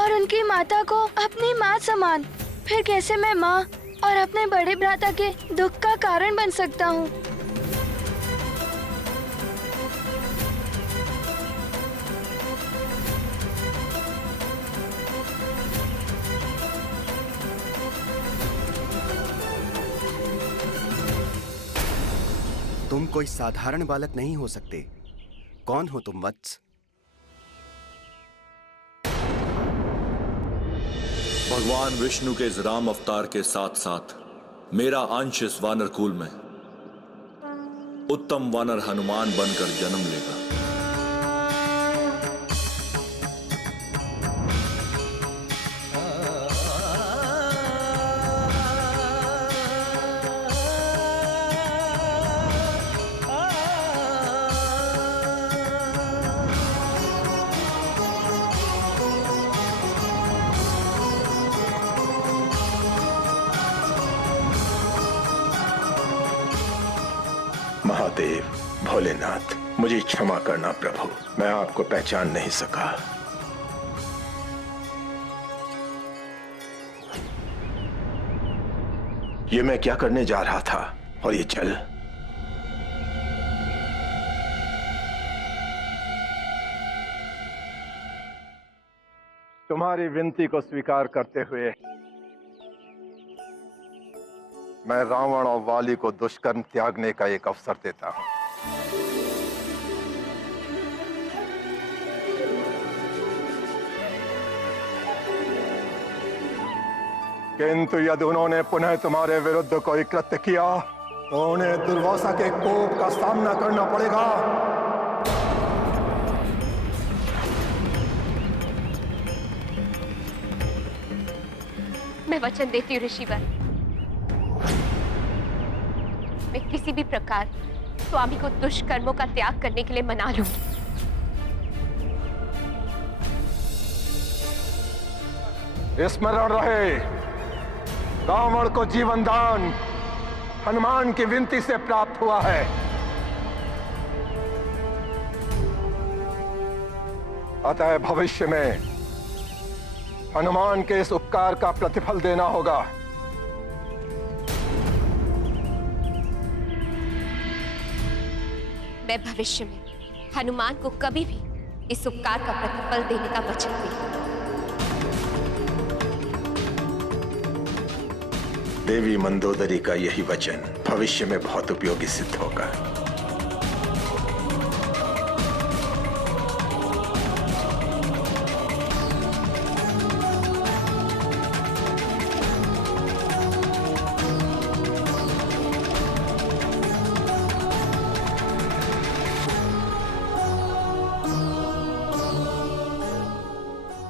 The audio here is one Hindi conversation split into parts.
और उनकी माता को अपनी माँ समान, फिर कैसे मैं माँ और अपने बड़े भ्राता के दुख का कारण बन सकता हूँ? तुम कोई साधारण बालक नहीं हो सकते। कौन हो तुम वत्स? भगवान विष्णु के इस राम अवतार के साथ साथ मेरा अंश इस वानर कुल में उत्तम वानर हनुमान बनकर जन्म लेगा। महादेव, भोलेनाथ, मुझे क्षमा करना प्रभु, मैं आपको पहचान नहीं सका। ये मैं क्या करने जा रहा था? और ये जल? तुम्हारी विनती को स्वीकार करते हुए मैं रावण और वाली को दुष्कर्म त्यागने का एक अवसर देता हूं। किंतु यदि उन्होंने पुनः तुम्हारे विरुद्ध कोई कृत्य किया तो उन्हें दुर्वासा के कोप का सामना करना पड़ेगा। मैं वचन देती हूँ ऋषिवर, मैं किसी भी प्रकार स्वामी को दुष्कर्मों का त्याग करने के लिए मना लूंगी। स्मरण रहे, रावण को जीवन दान हनुमान की विनती से प्राप्त हुआ है। अतः भविष्य में हनुमान के इस उपकार का प्रतिफल देना होगा। मैं भविष्य में हनुमान को कभी भी इस उपकार का प्रतिफल देने का वचन दूंगी। देवी मंदोदरी का यही वचन भविष्य में बहुत उपयोगी सिद्ध होगा।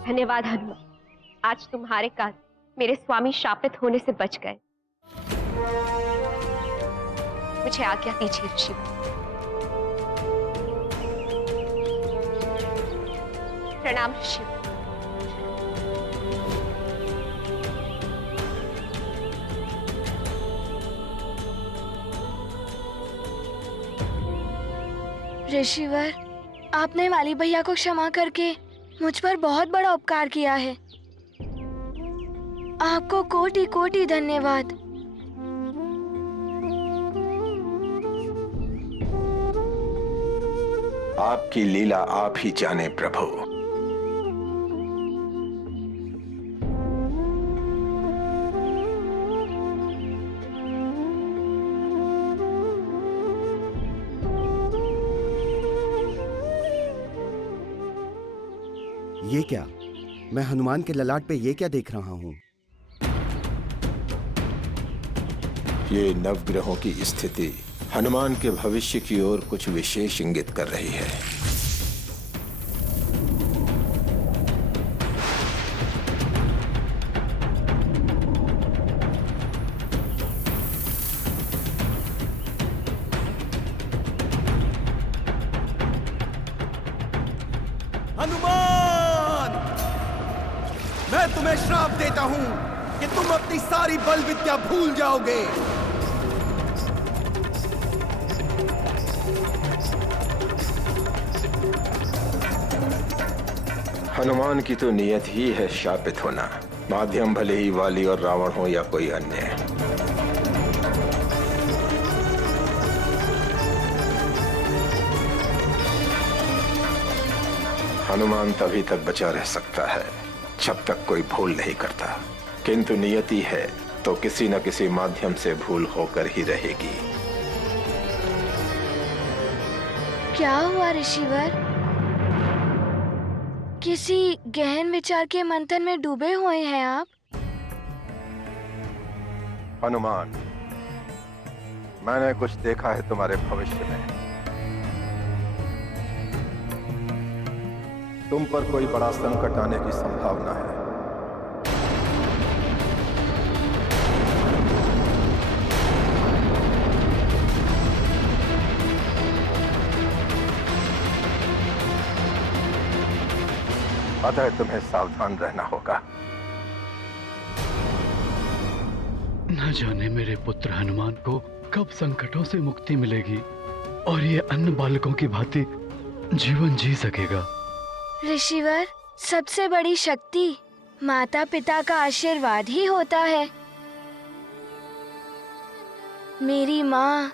धन्यवाद हनुमान, आज तुम्हारे कारण मेरे स्वामी शापित होने से बच गए। मुझे आज्ञा दीजिए ऋषि। प्रणाम ऋषि। ऋषिवर, आपने वाली भैया को क्षमा करके मुझ पर बहुत बड़ा उपकार किया है। आपको कोटि कोटि धन्यवाद। आपकी लीला आप ही जाने प्रभु। ये क्या? मैं हनुमान के ललाट पे ये क्या देख रहा हूँ? ये नवग्रहों की स्थिति हनुमान के भविष्य की ओर कुछ विशेष इंगित कर रही है। हनुमान! मैं तुम्हें श्राप देता हूं कि तुम अपनी सारी बल विद्या भूल जाओगे। हनुमान की तो नियत ही है शापित होना, माध्यम भले ही वाली और रावण हो या कोई अन्य। हनुमान तभी तक बचा रह सकता है जब तक कोई भूल नहीं करता, किंतु नियति है तो किसी न किसी माध्यम से भूल होकर ही रहेगी। क्या हुआ ऋषिवर? किसी गहन विचार के मंथन में डूबे हुए हैं आप? हनुमान, मैंने कुछ देखा है तुम्हारे भविष्य में। तुम पर कोई बड़ा संकट आने की संभावना है। अतः तुम्हें सावधान रहना होगा। न जाने मेरे पुत्र हनुमान को कब संकटों से मुक्ति मिलेगी और ये अन्य बालकों की भांति जीवन जी सकेगा। ऋषिवर, सबसे बड़ी शक्ति माता पिता का आशीर्वाद ही होता है। मेरी माँ,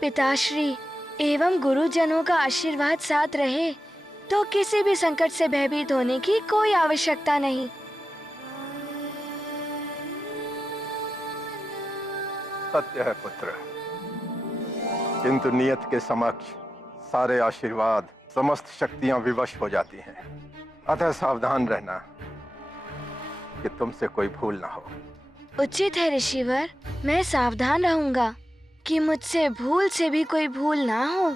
पिताश्री एवं गुरुजनों का आशीर्वाद साथ रहे तो किसी भी संकट से भयभीत होने की कोई आवश्यकता नहीं। सत्य है पुत्र, किंतु नियत के समक्ष सारे आशीर्वाद, समस्त शक्तियां विवश हो जाती हैं। अतः सावधान रहना कि तुमसे कोई भूल ना हो। उचित है ऋषिवर, मैं सावधान रहूंगा कि मुझसे भूल से भी कोई भूल ना हो।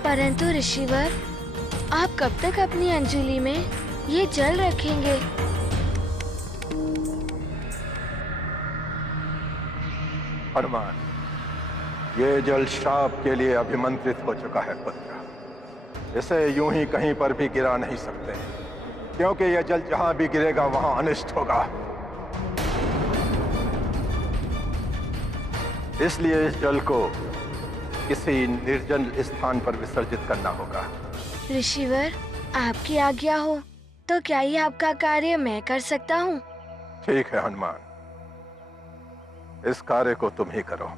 परंतु ऋषिवर, आप कब तक अपनी अंजलि में ये जल रखेंगे? हनुमान, ये जल श्राप के लिए अभिमंत्रित हो चुका है पुत्र। इसे यूं ही कहीं पर भी गिरा नहीं सकते, क्योंकि यह जल जहां भी गिरेगा वहां अनिष्ट होगा। इसलिए इस जल को किसी निर्जन स्थान पर विसर्जित करना होगा। ऋषिवर, आपकी आज्ञा हो तो क्या ये आपका कार्य मैं कर सकता हूँ? ठीक है हनुमान, इस कार्य को तुम ही करो।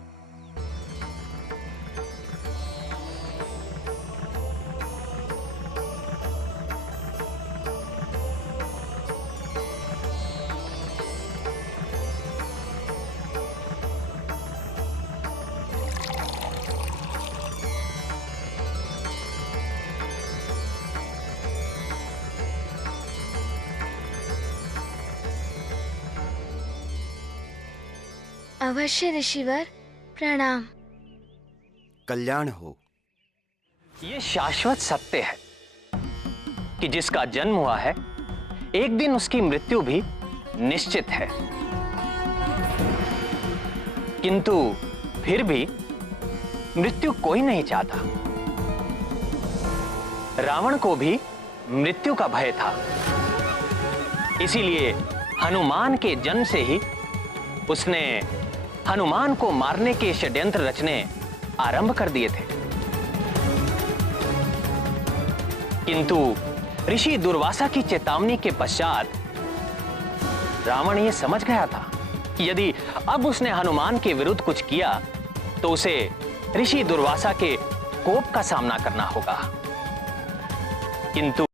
अवश्य ऋषिवर, प्रणाम। कल्याण हो। ये शाश्वत सत्य है कि जिसका जन्म हुआ है एक दिन उसकी मृत्यु भी निश्चित है, किंतु फिर भी मृत्यु कोई नहीं चाहता। रावण को भी मृत्यु का भय था, इसीलिए हनुमान के जन्म से ही उसने हनुमान को मारने के षड्यंत्र रचने आरंभ कर दिए थे। किंतु ऋषि दुर्वासा की चेतावनी के पश्चात रावण यह समझ गया था कि यदि अब उसने हनुमान के विरुद्ध कुछ किया तो उसे ऋषि दुर्वासा के कोप का सामना करना होगा। किंतु